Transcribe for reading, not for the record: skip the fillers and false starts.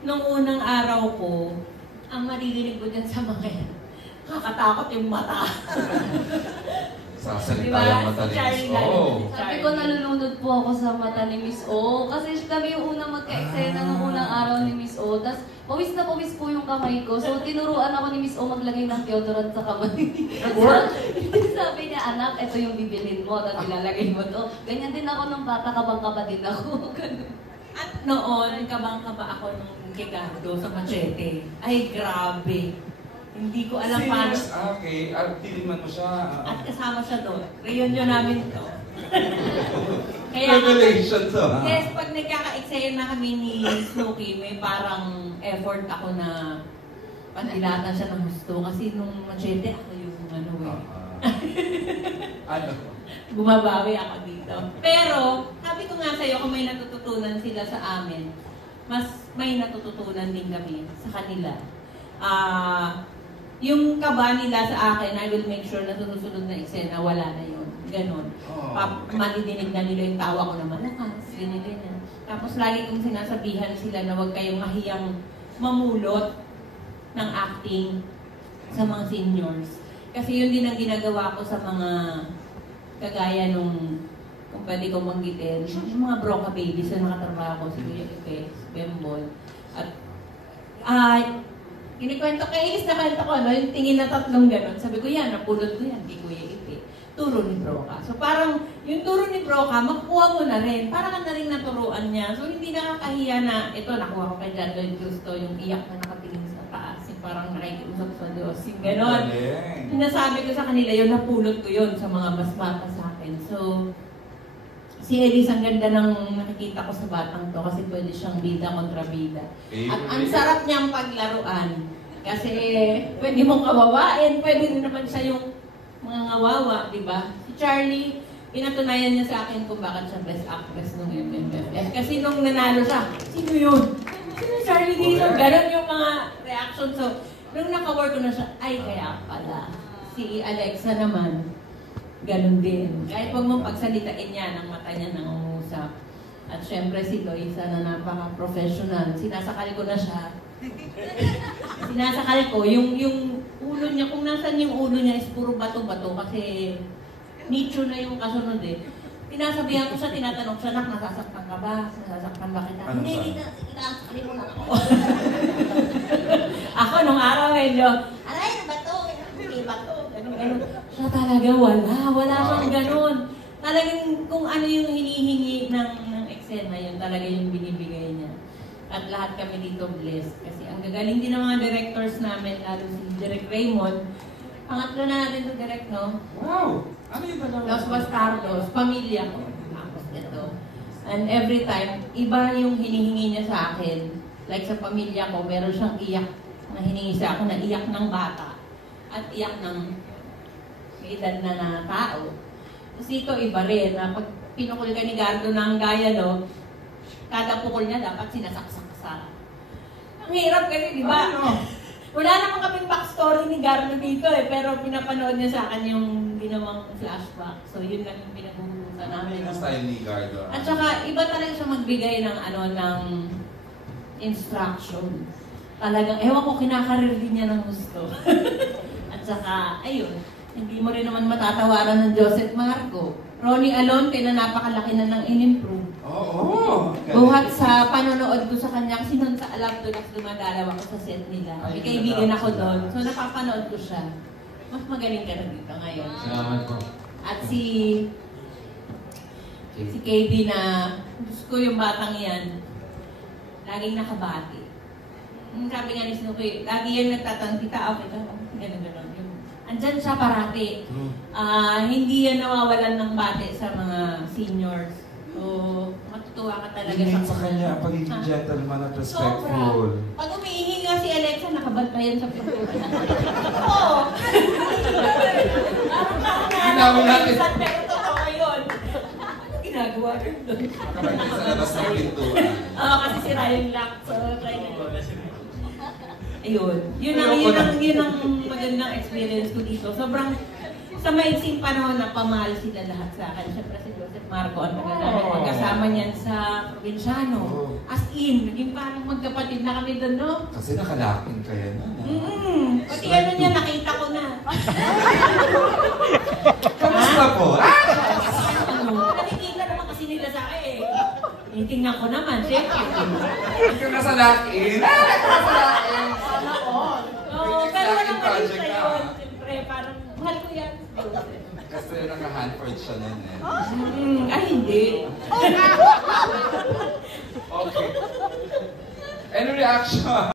nung unang araw ko, ang maririnig ko dyan sa mga yan, kakatakot yung mata. Sasalita Diba? yung mata ni Miss O. Sabi ko, nalulunod po ako sa mata ni Miss O. Kasi kami yung unang magka-eksena ng unang araw ni Miss O. Tapos, pawis na pawis po yung kamay ko. So, tinuruan ako ni Miss O maglagay ng deodorant sa kamay. Sabi niya, anak, ito yung bibilin mo. Tapos ilalagay mo to. Ganyan din ako nung bata, kabang-kaba din ako. At noon, kabang-kaba ako nung Ricardo sa Machete. Ay, grabe. Hindi ko alam paano. Okay. Tiniman mo siya. At kasama siya doon. Reunion namin to. Revelation to, ha? Yes, pag nagkaka-excel na kami ni Snooki, may parang effort ako na panilatan siya ng gusto. Kasi nung Machete, ako yung ano Ano? bumabawi ako dito. Pero, sabi ko nga sa'yo, kung may natututunan sila sa amin, mas may natututunan din kami sa kanila. Yung kaba nila sa akin, I will make sure na susunod na eksena, wala na yun. Ganon. Madidinig na nila yung tawa ko na malakas, ganyan. Tapos lagi kong sinasabihan sila na huwag kayong mahiyang mamulot ng acting sa mga seniors. Kasi yun din ang ginagawa ko sa mga kagaya nung, kung pwede kong manggitin, yung mga broca babies na nakatrabaho ko, si Kuya Ipe, si Bembol. At, kinikwento kay Ilis na kwento ko, no? Yung tingin na tatlong gano'n. Sabi ko, yan, napulot ko yan, di Kuya Ipe. Turo ni Broca. So parang, yung turo ni Broca, makukuha mo na rin. Parang na rin naturuan niya. So hindi nakakahiya na, ito, nakuha ko kay John Lloyd Gusto, yung iyak na nakatingin sa taas. Yung parang nakikiusap sa Diyos. Yung gano'n. Sinasabi ko sa kanila, yun, napulot ko yun sa mga mas bata sa akin. So, si Elise, ang ganda ng nakikita ko sa batang to kasi pwede siyang bida kontra bida. At ang sarap niyang paglaruan kasi pwede mong kawawain, pwede din naman siya yung mga ngawawa, di ba? Si Charlie, pinatunayan niya sa akin kung bakit siya best actress nung MMFF. Kasi nung nanalo siya, sino yun? Sino Charlie dito? Ganon yung mga reaction. So, nung naka-work ko na siya, ay kaya pala. Si Alexa naman, ganun din. Kahit huwag mong pagsalitain yan, ang mata niya nangungusap. At syempre si Loisa na napaka-professional. Sinasakal ko na siya. Sinasakal ko. Yung ulo niya, kung nasan yung ulo niya is puro bato-bato kasi nicho na yung kasunod eh. Tinasabihan ko siya, tinatanong siya, nak, nasasaktan ka ba? Nasasaktan ba kita? Hindi, sasakalin mo na ako. Ako nung araw medyo, alay, bato, hindi bato. Ganun. Siya talaga wala siyang ganun. Talagang kung ano yung hinihingi ng eksena, yun talaga yung binibigay niya. At lahat kami dito blessed. Kasi ang gagaling din ng mga directors namin, lalo si Direk Raymond. Pangatlo na natin ito, Direk, no? Wow! Ano yung dalawa? Los Bastardos, pamilya ko. Tapos ito. And every time, iba yung hinihingi niya sa akin. Like sa pamilya ko, meron siyang iyak na hiningi sa akin, na iyak ng bata. At iyak ng edad na tao. Tapos dito iba rin, na pag pinukul ka ni Gardo ng gaya, no, kada pukul niya dapat sinasaksak sa. Ang hirap kasi, di ba? Wala naman kaming backstory ni Gardo dito eh, pero pinapanood niya sa akin yung ginawang flashback. So yun lang yung pinag-uusan namin. Ano yung style ni Gardo? At saka iba talaga siya magbigay ng ng instruction. Talagang, ewan ko, kinakarir din niya ng gusto. At saka, ayun, hindi mo rin naman matatawaran ng Joseph Marco. Ronnie Alonte na napakalaki na ng in-improve. Oo. Buhat sa panonood ko sa kanya, kasi noon sa Alam Dulas dumadalaw ako sa set nila. May kaibigan ako doon. So napapanood ko siya. Mas magaling ka na dito ngayon. Salamat po. At si KB na, gusto ko yung batang yan, laging nakabati. Sabi nga ni Snoopy, lagi yan nagtatangkita, okay ka, gano'n. Andyan siya parati. Hindi yan nawawalan ng bate sa mga seniors. So, matutuwa ka talaga sa kanya, pagiging gentleman at respectful. Pag umiihi nga si Alexa, nakabantayan sa pinto. Oo. Parang natin. Pero totoo yun. Ano ginagawa rin doon? Nakabalik sa labas ng pintuan. Oo, kasi sira yung lock. So, try na yun. Ayun. Yun ang magandang experience ko dito. Sa maiksing panahon na pamahal sila lahat sa akin. Siyempre si Joseph Marco, ang tagal namin magkasama niyan sa probinsyano. As in, naging parang magkapatid na kami doon, no? Kasi nakalaking kayo na. Pati ano niya, nakita ko na. Kamusta po? Nakikita naman kasi nila sa akin. Tingnan ko naman, syempre. Hindi ka nasa lakin. Sana all. Oo, pero walang mali Project sa ka. yun. Siyempre, parang mahal ko yan. Kasi naka-Hanford siya nun eh. Ay, hindi. Okay. Any reaction?